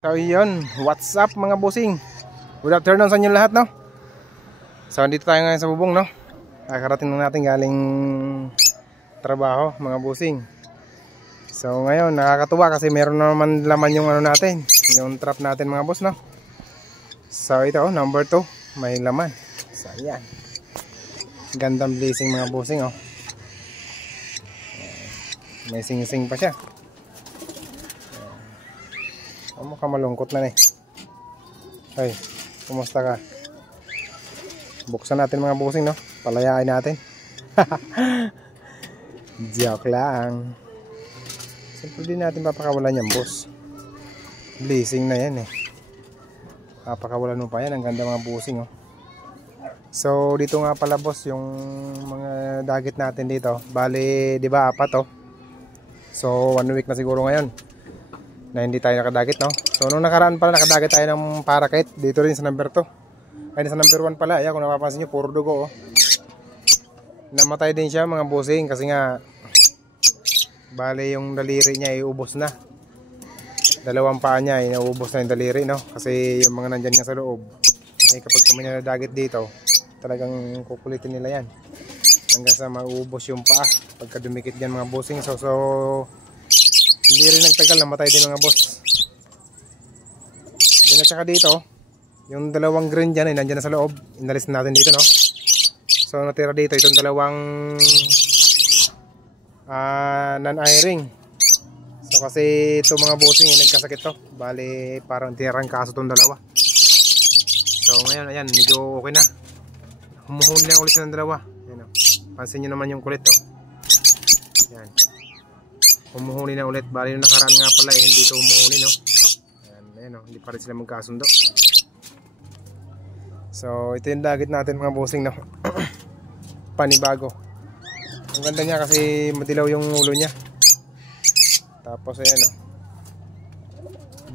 So yun, what's up mga bossing? Good afternoon sa inyo lahat, no? So dito tayo ngayon sa bubong, no? Nakarating na natin galing trabaho mga bossing. So ngayon nakakatuwa kasi meron naman laman yung ano natin, yung trap natin mga boss, no? So ito, number 2, may laman. So yan, gandang blazing mga bossing, oh. May sing-sing pa siya. Mukhang malungkot na eh. Ay, kumusta ka? Buksan natin mga bossing, no? Palayain natin. Joke lang. Simple din natin papakawalan yan, boss. Blazing na yan eh. Papakawalan mo pa yan. Ang ganda mga bossing, oh. So dito nga pala boss yung mga dagit natin dito. Bali, di ba 4 to? So 1 week na siguro ngayon na hindi tayo nakadagit, no? So nung nakaraan pala nakadagit tayo ng parakite dito rin sa number 2. Ay sa number 1 pala. Ayan, kung napapansin nyo, puro dugo, oh. Namatay din siya mga bossing kasi nga bale yung daliri niya ay ubos na. Dalawang paa niya ay naubos na yung daliri, no? Kasi yung mga nandyan nga sa loob eh, kapag kami nadagit dito talagang kukulitin nila yan hanggang sa maubos yung paa pagka dumikit yan mga bossing. So hindi rin nagtagal, namatay din mga boss. Then at saka dito, yung dalawang green dyan ay nandyan na sa loob. Inalis na natin dito, no? So natira dito itong dalawang non-airing. So kasi ito mga bossing ay nagkasakit to. Bali parang tirang kaso itong dalawa. So ngayon ayan, medyo okay na. Humuhuli na ulit ng dalawa. Ayan, oh. Pansin nyo naman yung kulit, to. Ayan, humuhuli na ulit. Bali yung nakaraan nga pala eh, hindi ito humuhuli, no? Ayan, oh, hindi pa rin sila magkasundo. So ito yung dagit natin mga bossing, no? Panibago. Ang ganda niya kasi madilaw yung ulo niya. Tapos ayan, oh,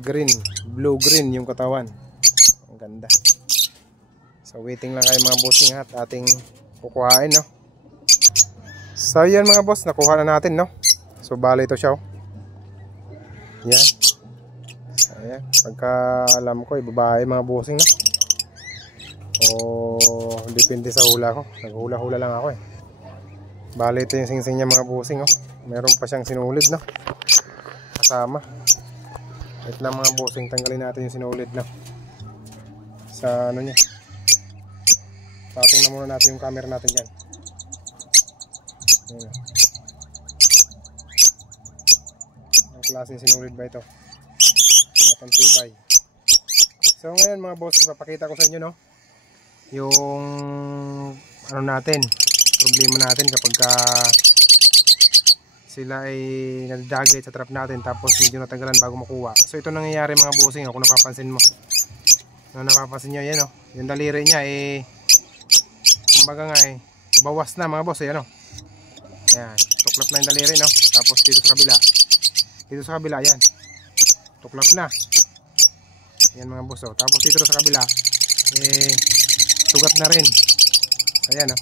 green, blue green yung katawan. Ang ganda. So waiting lang kayo mga bossing at ating kukuhain, no? So yan mga boss, nakuha na natin, no? So bali ito siya, oh. Yan. Ayan, pagka alam ko babae mga bossing, no? O depende sa hula ko. Naghula-hula lang ako eh. Bali ito yung singsing niya mga bossing, oh. Meron pa siyang sinulid, no? Kasama. Wait lang mga bossing, tanggalin natin yung sinulid, no? Sa ano niya. Patung na muna natin yung camera natin dyan. Ayan. Ang klaseng sinulid ba ito? At ang tibay. So ngayon mga boss, ipapakita ko sa inyo, no? Yung ano natin, problema natin kapag sila ay nadagay sa trap natin tapos medyo natanggalan bago makuha. So ito nangyayari mga bossing, kung napapansin mo. Napapansin nyo, yan, oh. Yung daliri niya eh, kumbaga nga eh, bawas na mga boss, ayan, oh. Ayan, tuklap na yung daliri, no? Tapos dito sa kabila, ayan, tuklap na. Ayan mga boss, oh. Tapos dito sa kabila eh, sugat na rin. Ayan, oh.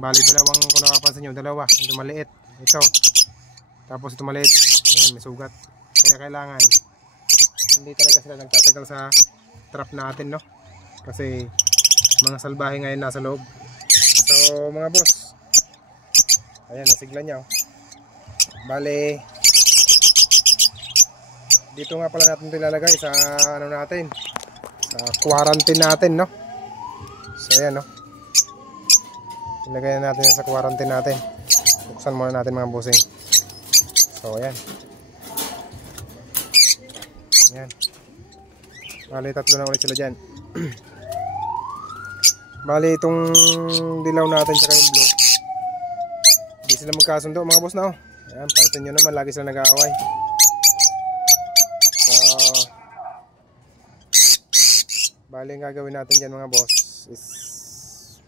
Bali dalawang, kung napapansin nyo, dalawa. Ito maliit, ito. Tapos ito maliit, ayan, may sugat. Kaya kailangan hindi talaga sila nagtatagal sa trap natin, no? Kasi mga salbahe ngayon nasa loob. So mga boss, ayan, nasigla niya, oh. Bale dito nga pala natin ito ilalagay sa ano natin, sa quarantine natin, no? So ayan, no? Ilagay na natin sa quarantine natin. Buksan muna natin mga bossing. So ayan. Ayan. Bali 3 na ulit sila dyan. Bali itong dilaw natin tsaka yung blue, hindi sila magkasundo mga boss, na, oh. Ayan, pansin nyo naman, lagi sila nag-aaway. So bali ang gagawin natin dyan mga boss is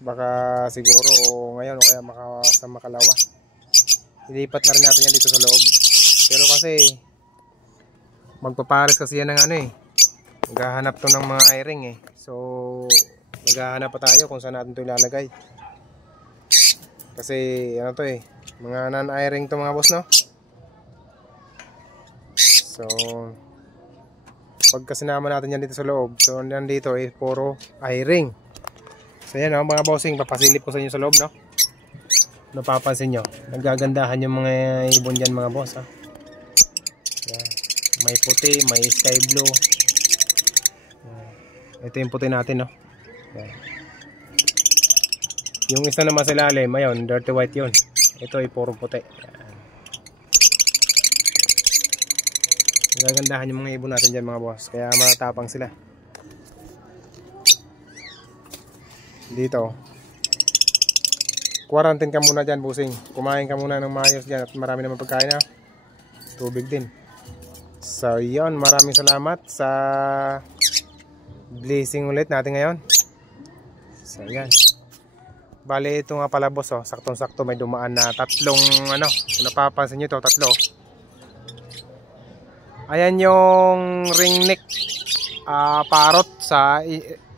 baka siguro o ngayon o kaya sa makalawa ilipat na rin natin yan dito sa loob. Pero kasi magpapares kasi yan ng ano eh, naghahanap to ng mga airing eh. So naghahanap pa tayo kung saan natin ito ilalagay. Kasi ano to eh, mga non-airing to mga boss, no? So Pagka sinama natin yan dito sa loob, so nandito eh puro I-ring. So yan mga bossing, papasilip ko sa inyo sa loob, no? Napapansin nyo, nagagandahan yung mga ibon dyan mga boss, ha? Yan. May puti, may sky blue. Yan. Ito yung puti natin, no? Yan. Yung isa naman sa ilalim, ayun, dirty white yun. Ito ay puro puti. Gagandahan yung mga ibon natin dyan mga boss. Kaya matatapang sila. Dito. Quarantine ka muna dyan, busing. Kumain ka muna ng maayos dyan. At marami naman pagkain na. Tubig din. So yun, maraming salamat sa blessing ulit natin ngayon. So yan. Bale ito nga pala boss, oh, saktong-sakto may dumaan na tatlong ano, kung napapansin nyo ito, tatlo. Ayan yung ring neck parrot sa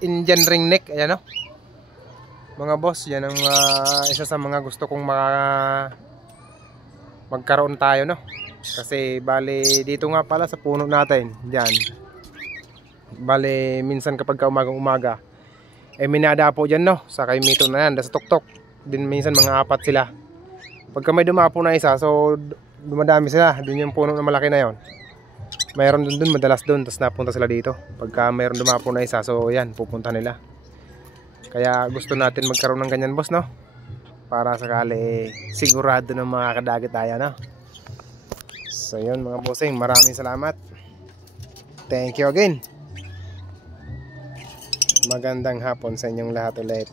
Indian ring neck, ayan o. Mga boss, yan ang isa sa mga gusto kong magkaroon tayo, no. Kasi bale dito nga pala sa puno natin, diyan. Bale minsan kapag umagang-umaga minadapo dyan, no, sa kay Mito na yan, sa tuktok din, minsan mga apat sila. Pagka may dumapo na isa, so dumadami sila, dun yung puno na malaki na yon. Mayroon dun madalas dun, tapos napunta sila dito. Pagka mayroon dumapo na isa, so yan, pupunta nila. Kaya gusto natin magkaroon ng ganyan boss, no, para sakali sigurado na makakadagit tayo, no. So yun mga bossing, maraming salamat. Thank you again. Magandang hapon sa inyong lahat ulit.